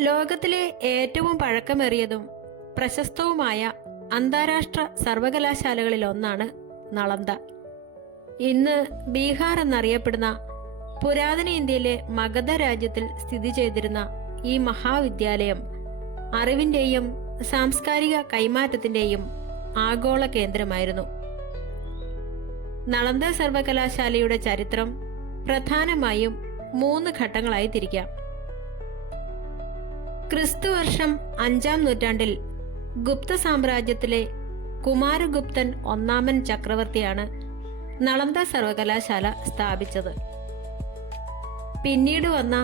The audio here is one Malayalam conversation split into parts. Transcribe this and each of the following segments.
ലോകത്തിലെ ഏറ്റവും പഴക്കമേറിയതും പ്രശസ്തവുമായ അന്താരാഷ്ട്ര സർവകലാശാലകളിലൊന്നാണ് നളന്ദ. ഇന്ന് ബീഹാർ എന്നറിയപ്പെടുന്ന പുരാതന ഇന്ത്യയിലെ മഗധ രാജ്യത്തിൽ സ്ഥിതി ചെയ്തിരുന്ന ഈ മഹാവിദ്യാലയം അറിവിന്റെയും സാംസ്കാരിക കൈമാറ്റത്തിന്റെയും ആഗോള കേന്ദ്രമായിരുന്നു. നളന്ദ സർവകലാശാലയുടെ ചരിത്രം പ്രധാനമായും 3 ഘട്ടങ്ങളായി തിരിക്കാം. ക്രിസ്തുവർഷം 5-ാം നൂറ്റാണ്ടിൽ ഗുപ്ത സാമ്രാജ്യത്തിലെ കുമാരഗുപ്തൻ ഒന്നാമൻ ചക്രവർത്തിയാണ് നളന്ദ സർവകലാശാല സ്ഥാപിച്ചത്. പിന്നീട് വന്ന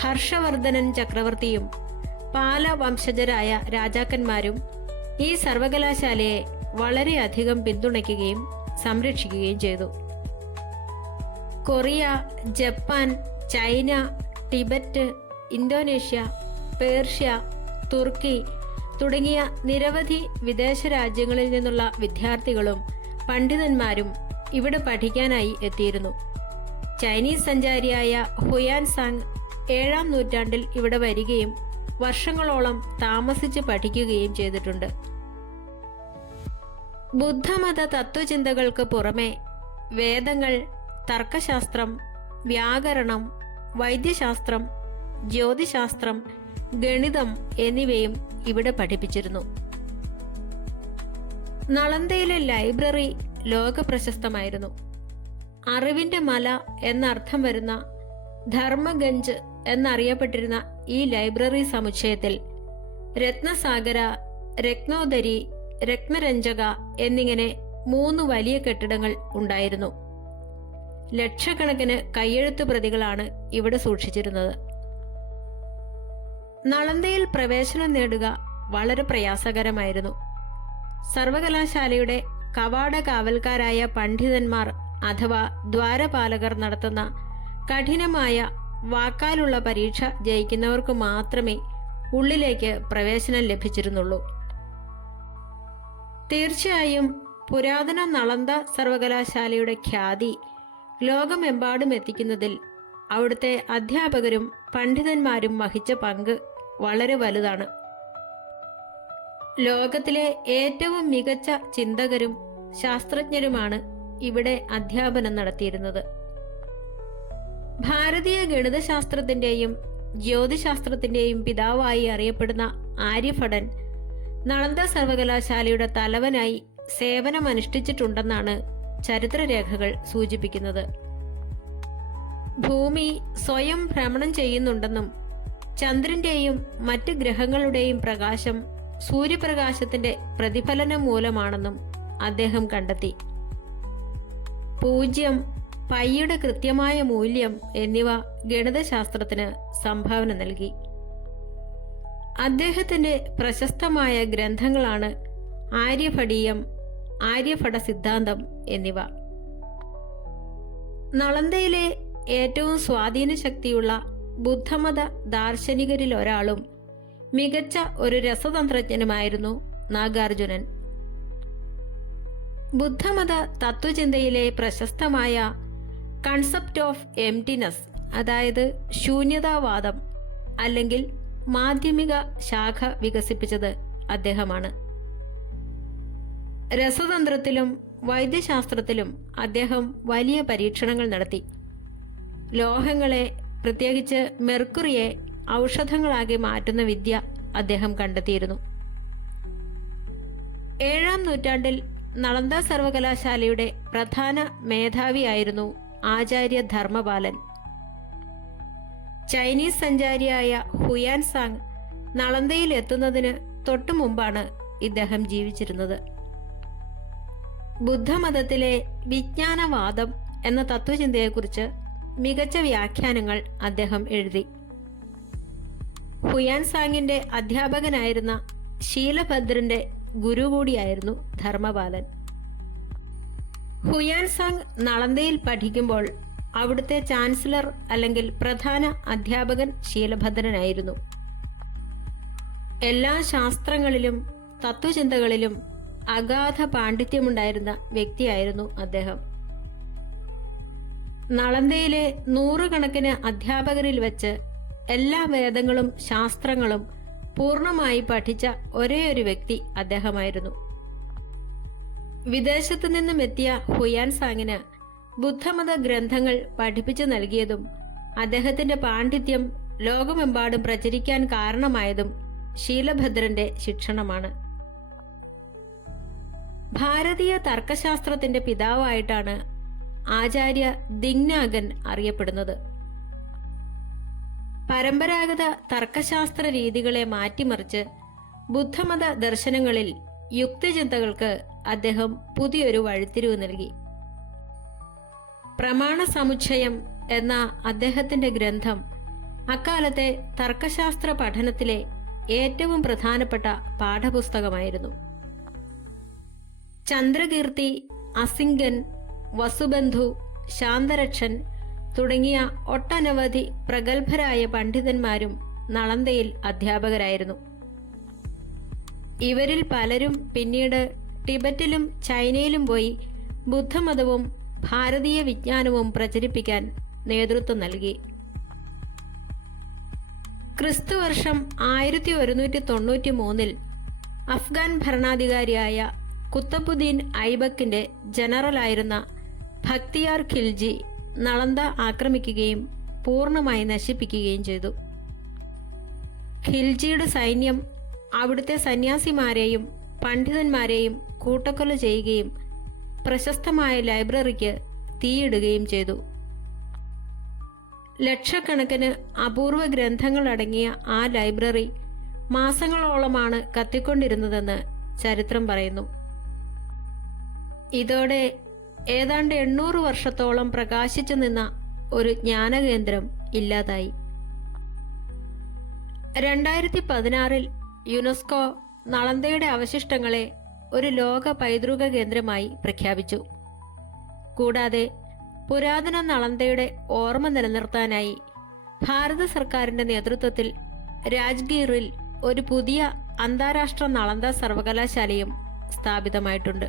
ഹർഷവർദ്ധനൻ ചക്രവർത്തിയും പാല വംശജരായ രാജാക്കന്മാരും ഈ സർവകലാശാലയെ വളരെയധികം പിന്തുണയ്ക്കുകയും സംരക്ഷിക്കുകയും ചെയ്തു. Korea, Japan, China, Tibet, Indonesia, Persia, Turkey തുടങ്ങിയ നിരവധി വിദേശ രാജ്യങ്ങളിൽ നിന്നുള്ള വിദ്യാർത്ഥികളും പണ്ഡിതന്മാരും ഇവിടെ പഠിക്കാനായി എത്തിയിരുന്നു. ചൈനീസ് സഞ്ചാരിയായ ഹുയാൻസാങ് 7-ാം നൂറ്റാണ്ടിൽ ഇവിടെ വരികയും വർഷങ്ങളോളം താമസിച്ച് പഠിക്കുകയും ചെയ്തിട്ടുണ്ട്. ബുദ്ധമത തത്വചിന്തകൾക്ക് പുറമെ വേദങ്ങൾ, തർക്കശാസ്ത്രം, വ്യാകരണം, വൈദ്യശാസ്ത്രം, ജ്യോതിശാസ്ത്രം, ഗണിതം എന്നിവയും ഇവിടെ പഠിപ്പിച്ചിരുന്നു. നളന്ദയിലെ ലൈബ്രറി ലോകപ്രശസ്തമായിരുന്നു. അറിവിന്റെ മല എന്നർത്ഥം വരുന്ന ധർമ്മഗഞ്ച് എന്നറിയപ്പെട്ടിരുന്ന ഈ ലൈബ്രറി സമുച്ചയത്തിൽ രത്നസാഗര, രത്നോദരി, രത്നരഞ്ജക എന്നിങ്ങനെ 3 വലിയ കെട്ടിടങ്ങൾ ഉണ്ടായിരുന്നു. ലക്ഷക്കണക്കിന് കയ്യെഴുത്തു പ്രതികളാണ് ഇവിടെ സൂക്ഷിച്ചിരുന്നത്. നളന്ദയിൽ പ്രവേശനം നേടുക വളരെ പ്രയാസകരമായിരുന്നു. സർവകലാശാലയുടെ കവാട കാവൽക്കാരായ പണ്ഡിതന്മാർ അഥവാ ദ്വാരപാലകർ നടത്തുന്ന കഠിനമായ വാക്കാലുള്ള പരീക്ഷ ജയിക്കുന്നവർക്ക് മാത്രമേ ഉള്ളിലേക്ക് പ്രവേശനം ലഭിച്ചിരുന്നുള്ളൂ. തീർച്ചയായും പുരാതന നളന്ദ സർവകലാശാലയുടെ ഖ്യാതി ലോകമെമ്പാടും എത്തിക്കുന്നതിൽ അവിടുത്തെ അധ്യാപകരും പണ്ഡിതന്മാരും വഹിച്ച പങ്ക് വളരെ വലുതാണ്. ലോകത്തിലെ ഏറ്റവും മികച്ച ചിന്തകരും ശാസ്ത്രജ്ഞരുമാണ് ഇവിടെ അധ്യാപനം നടത്തിയിരുന്നത്. ഭാരതീയ ഗണിതശാസ്ത്രത്തിന്റെയും ജ്യോതിശാസ്ത്രത്തിന്റെയും പിതാവായി അറിയപ്പെടുന്ന ആര്യഭടൻ നളന്ദ സർവകലാശാലയുടെ തലവനായി സേവനമനുഷ്ഠിച്ചിട്ടുണ്ടെന്നാണ് ചരിത്രരേഖകൾ സൂചിപ്പിക്കുന്നത്. ഭൂമി സ്വയം ഭ്രമണം ചെയ്യുന്നുണ്ടെന്നും ചന്ദ്രന്റെയും മറ്റ് ഗ്രഹങ്ങളുടെയും പ്രകാശം സൂര്യപ്രകാശത്തിന്റെ പ്രതിഫലനം മൂലമാണെന്നും അദ്ദേഹം കണ്ടെത്തി. 0, പൈയുടെ കൃത്യമായ മൂല്യം എന്നിവ ഗണിതശാസ്ത്രത്തിന് സംഭാവന നൽകി. അദ്ദേഹത്തിന്റെ പ്രശസ്തമായ ഗ്രന്ഥങ്ങളാണ് ആര്യഭടീയം, ആര്യഭട സിദ്ധാന്തം എന്നിവ. നളന്ദയിലെ ഏറ്റവും സ്വാധീനശക്തിയുള്ള ബുദ്ധമത ദാർശനികരിൽ ഒരാളും മികച്ച ഒരു രസതന്ത്രജ്ഞനുമായിരുന്നു നാഗാർജുനൻ. ബുദ്ധമത തത്വചിന്തയിലെ പ്രശസ്തമായ കൺസെപ്റ്റ് ഓഫ് എംപ്റ്റിനെസ്, അതായത് ശൂന്യതാവാദം അല്ലെങ്കിൽ മാധ്യമിക ശാഖ വികസിപ്പിച്ചത് അദ്ദേഹമാണ്. രസതന്ത്രത്തിലും വൈദ്യശാസ്ത്രത്തിലും അദ്ദേഹം വലിയ പരീക്ഷണങ്ങൾ നടത്തി. ലോഹങ്ങളെ, പ്രത്യേകിച്ച് മെർക്കുറിയെ ഔഷധങ്ങളാക്കി മാറ്റുന്ന വിദ്യ അദ്ദേഹം കണ്ടെത്തിയിരുന്നു. 7-ാം നൂറ്റാണ്ടിൽ നളന്ദ സർവകലാശാലയുടെ പ്രധാന മേധാവിയായിരുന്നു ആചാര്യ ധർമ്മപാലൻ. ചൈനീസ് സഞ്ചാരിയായ ഹുയാൻസാങ് നളന്ദയിൽ എത്തുന്നതിന് തൊട്ടു മുമ്പാണ് ഇദ്ദേഹം ജീവിച്ചിരുന്നത്. ബുദ്ധമതത്തിലെ വിജ്ഞാനവാദം എന്ന തത്വചിന്തയെക്കുറിച്ച് മികച്ച വ്യാഖ്യാനങ്ങൾ അദ്ദേഹം എഴുതി. ഹുയാൻസാങ്ങിന്റെ അധ്യാപകനായിരുന്ന ശീലഭദ്രന്റെ ഗുരു കൂടിയായിരുന്നു ധർമ്മപാലൻ. ഹുയാൻസാങ് നളന്ദയിൽ പഠിക്കുമ്പോൾ അവിടുത്തെ ചാൻസലർ അല്ലെങ്കിൽ പ്രധാന അധ്യാപകൻ ശീലഭദ്രനായിരുന്നു. എല്ലാ ശാസ്ത്രങ്ങളിലും തത്വചിന്തകളിലും അഗാധ പാണ്ഡിത്യമുണ്ടായിരുന്ന വ്യക്തിയായിരുന്നു അദ്ദേഹം. നളന്ദയിലെ 100 കണക്കിന് അധ്യാപകരിൽ വെച്ച് എല്ലാ വേദങ്ങളും ശാസ്ത്രങ്ങളും പൂർണ്ണമായി പഠിച്ച ഒരേയൊരു വ്യക്തി അദ്ദേഹമായിരുന്നു. വിദേശത്തു നിന്നും എത്തിയ ഹുയാൻസാങ്ങിന് ബുദ്ധമത ഗ്രന്ഥങ്ങൾ പഠിപ്പിച്ചു നൽകിയതും അദ്ദേഹത്തിന്റെ പാണ്ഡിത്യം ലോകമെമ്പാടും പ്രചരിക്കാൻ കാരണമായതും ശീലഭദ്രന്റെ ശിക്ഷണമാണ്. ഭാരതീയ തർക്കശാസ്ത്രത്തിന്റെ പിതാവായിട്ടാണ് ആചാര്യ ദിങ്നാഗൻ അറിയപ്പെടുന്നത്. പരമ്പരാഗത തർക്കശാസ്ത്ര രീതികളെ മാറ്റിമറിച്ച് ബുദ്ധമത ദർശനങ്ങളിൽ യുക്തിചിന്തകൾക്ക് അദ്ദേഹം പുതിയൊരു വഴിത്തിരിവ് നൽകി. പ്രമാണ സമുച്ചയം എന്ന അദ്ദേഹത്തിന്റെ ഗ്രന്ഥം അക്കാലത്തെ തർക്കശാസ്ത്ര പഠനത്തിലെ ഏറ്റവും പ്രധാനപ്പെട്ട പാഠപുസ്തകമായിരുന്നു. ചന്ദ്രകീർത്തി, അസിംഗൻ, വസുബന്ധു, ശാന്തരക്ഷൻ തുടങ്ങിയ ഒട്ടനവധി പ്രഗത്ഭരായ പണ്ഡിതന്മാരും നളന്ദയിൽ അധ്യാപകരായിരുന്നു. ഇവരിൽ പലരും പിന്നീട് ടിബറ്റിലും ചൈനയിലും പോയി ബുദ്ധമതവും ഭാരതീയ വിജ്ഞാനവും പ്രചരിപ്പിക്കാൻ നേതൃത്വം നൽകി. ക്രിസ്തുവർഷം 1193 അഫ്ഗാൻ ഭരണാധികാരിയായ കുത്തബുദ്ദീൻ ഐബക്കിന്റെ ജനറലായിരുന്ന ബക്തിയാർ ഖിൽജി നളന്ദ ആക്രമിക്കുകയും പൂർണ്ണമായി നശിപ്പിക്കുകയും ചെയ്തു. ഖിൽജിയുടെ സൈന്യം അവിടുത്തെ സന്യാസിമാരെയും പണ്ഡിതന്മാരെയും കൂട്ടക്കൊല ചെയ്യുകയും പ്രശസ്തമായ ലൈബ്രറിക്ക് തീയിടുകയും ചെയ്തു. ലക്ഷക്കണക്കിന് അപൂർവ ഗ്രന്ഥങ്ങൾ അടങ്ങിയ ആ ലൈബ്രറി മാസങ്ങളോളമാണ് കത്തിക്കൊണ്ടിരുന്നതെന്ന് ചരിത്രം പറയുന്നു. ഇതോടെ ഏതാണ്ട് 800 വർഷത്തോളം പ്രകാശിച്ചു നിന്ന ഒരു ജ്ഞാനകേന്ദ്രം ഇല്ലാതായി. 2016 യുനെസ്കോ നളന്ദയുടെ അവശിഷ്ടങ്ങളെ ഒരു ലോക പൈതൃക കേന്ദ്രമായി പ്രഖ്യാപിച്ചു. കൂടാതെ പുരാതന നളന്ദയുടെ ഓർമ്മ നിലനിർത്താനായി ഭാരത സർക്കാരിന്റെ നേതൃത്വത്തിൽ രാജ്ഗീറിൽ ഒരു പുതിയ അന്താരാഷ്ട്ര നളന്ദ സർവകലാശാലയും സ്ഥാപിതമായിട്ടുണ്ട്.